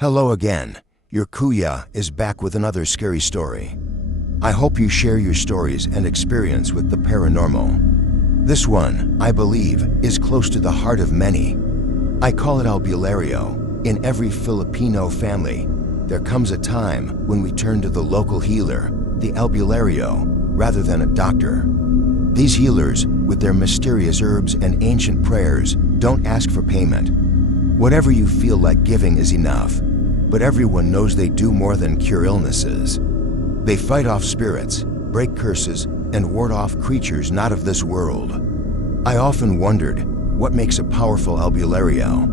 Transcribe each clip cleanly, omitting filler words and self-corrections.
Hello again. Your Kuya is back with another scary story. I hope you share your stories and experience with the paranormal. This one, I believe, is close to the heart of many. I call it Albularyo. In every Filipino family, there comes a time when we turn to the local healer, the Albularyo, rather than a doctor. These healers, with their mysterious herbs and ancient prayers, don't ask for payment. Whatever you feel like giving is enough, but everyone knows they do more than cure illnesses. They fight off spirits, break curses, and ward off creatures not of this world. I often wondered, what makes a powerful Albularyo?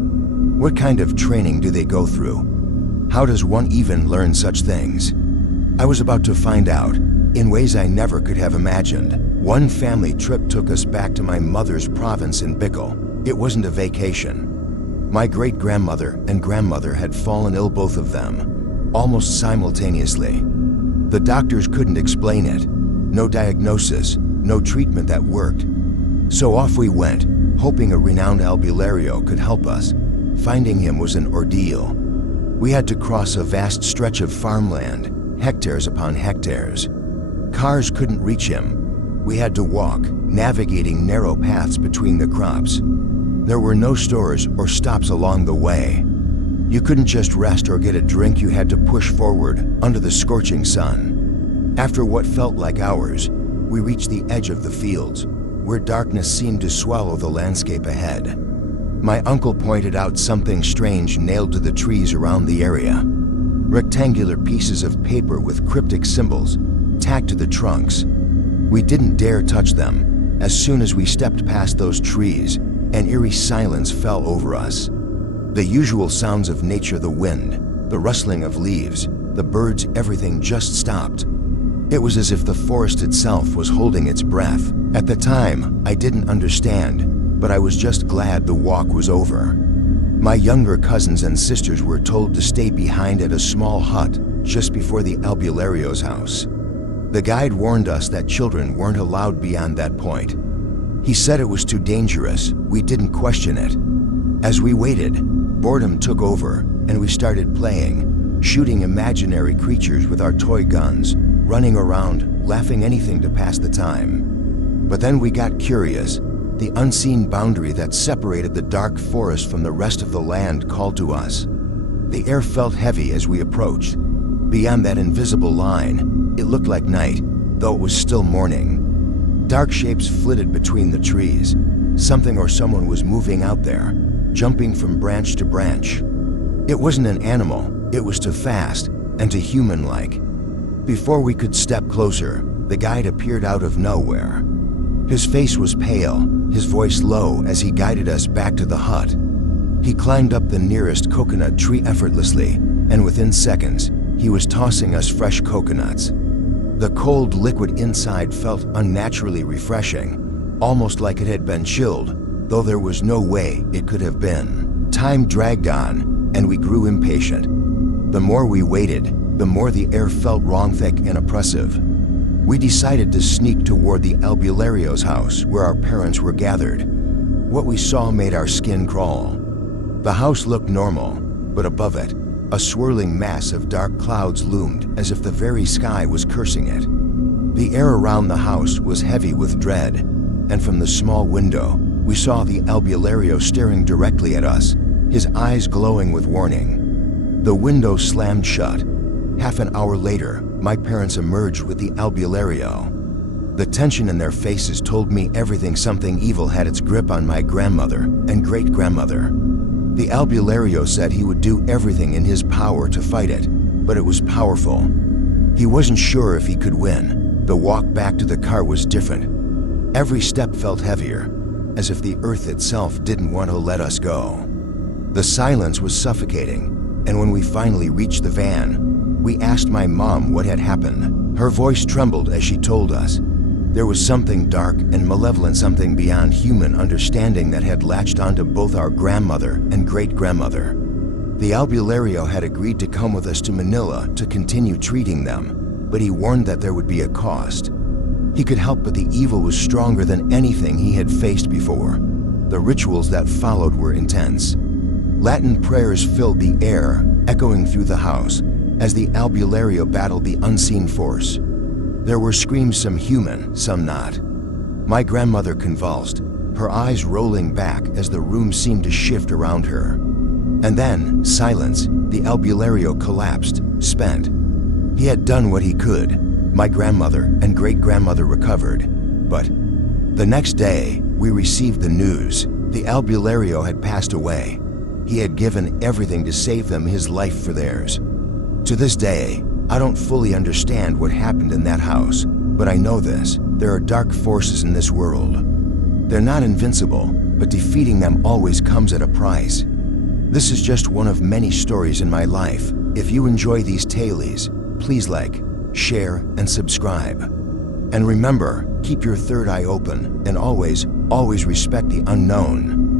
What kind of training do they go through? How does one even learn such things? I was about to find out, in ways I never could have imagined. One family trip took us back to my mother's province in Bicol. It wasn't a vacation. My great-grandmother and grandmother had fallen ill, both of them, almost simultaneously. The doctors couldn't explain it. No diagnosis, no treatment that worked. So off we went, hoping a renowned Albularyo could help us. Finding him was an ordeal. We had to cross a vast stretch of farmland, hectares upon hectares. Cars couldn't reach him. We had to walk, navigating narrow paths between the crops. There were no stores or stops along the way. You couldn't just rest or get a drink, you had to push forward under the scorching sun. After what felt like hours, we reached the edge of the fields, where darkness seemed to swallow the landscape ahead. My uncle pointed out something strange nailed to the trees around the area. Rectangular pieces of paper with cryptic symbols tacked to the trunks. We didn't dare touch them. As soon as we stepped past those trees, an eerie silence fell over us. The usual sounds of nature, the wind, the rustling of leaves, the birds, everything just stopped. It was as if the forest itself was holding its breath. At the time, I didn't understand, but I was just glad the walk was over. My younger cousins and sisters were told to stay behind at a small hut just before the Albularyo's house. The guide warned us that children weren't allowed beyond that point. He said it was too dangerous. We didn't question it. As we waited, boredom took over and we started playing, shooting imaginary creatures with our toy guns, running around, laughing, anything to pass the time. But then we got curious. The unseen boundary that separated the dark forest from the rest of the land called to us. The air felt heavy as we approached. Beyond that invisible line, it looked like night, though it was still morning. Dark shapes flitted between the trees. Something or someone was moving out there, jumping from branch to branch. It wasn't an animal, it was too fast and too human-like. Before we could step closer, the guide appeared out of nowhere. His face was pale, his voice low as he guided us back to the hut. He climbed up the nearest coconut tree effortlessly, and within seconds, he was tossing us fresh coconuts. The cold liquid inside felt unnaturally refreshing, almost like it had been chilled, though there was no way it could have been. Time dragged on, and we grew impatient. The more we waited, the more the air felt wrong, thick and oppressive. We decided to sneak toward the Albularyo's house, where our parents were gathered. What we saw made our skin crawl. The house looked normal, but above it, a swirling mass of dark clouds loomed as if the very sky was cursing it. The air around the house was heavy with dread, and from the small window, we saw the Albularyo staring directly at us, his eyes glowing with warning. The window slammed shut. Half an hour later, my parents emerged with the Albularyo. The tension in their faces told me everything. Something evil had its grip on my grandmother and great-grandmother. The Albularyo said he would do everything in his power to fight it, but it was powerful. He wasn't sure if he could win. The walk back to the car was different. Every step felt heavier, as if the earth itself didn't want to let us go. The silence was suffocating, and when we finally reached the van, we asked my mom what had happened. Her voice trembled as she told us. There was something dark and malevolent, something beyond human understanding that had latched onto both our grandmother and great-grandmother. The Albularyo had agreed to come with us to Manila to continue treating them, but he warned that there would be a cost. He could help, but the evil was stronger than anything he had faced before. The rituals that followed were intense. Latin prayers filled the air, echoing through the house as the Albularyo battled the unseen force. There were screams, some human, some not. My grandmother convulsed, her eyes rolling back as the room seemed to shift around her. And then, silence. The Albularyo collapsed, spent. He had done what he could. My grandmother and great-grandmother recovered. But the next day, we received the news. The Albularyo had passed away. He had given everything to save them, his life for theirs. To this day, I don't fully understand what happened in that house, but I know this: there are dark forces in this world. They're not invincible, but defeating them always comes at a price. This is just one of many stories in my life. If you enjoy these tales, please like, share, and subscribe. And remember, keep your third eye open and always respect the unknown.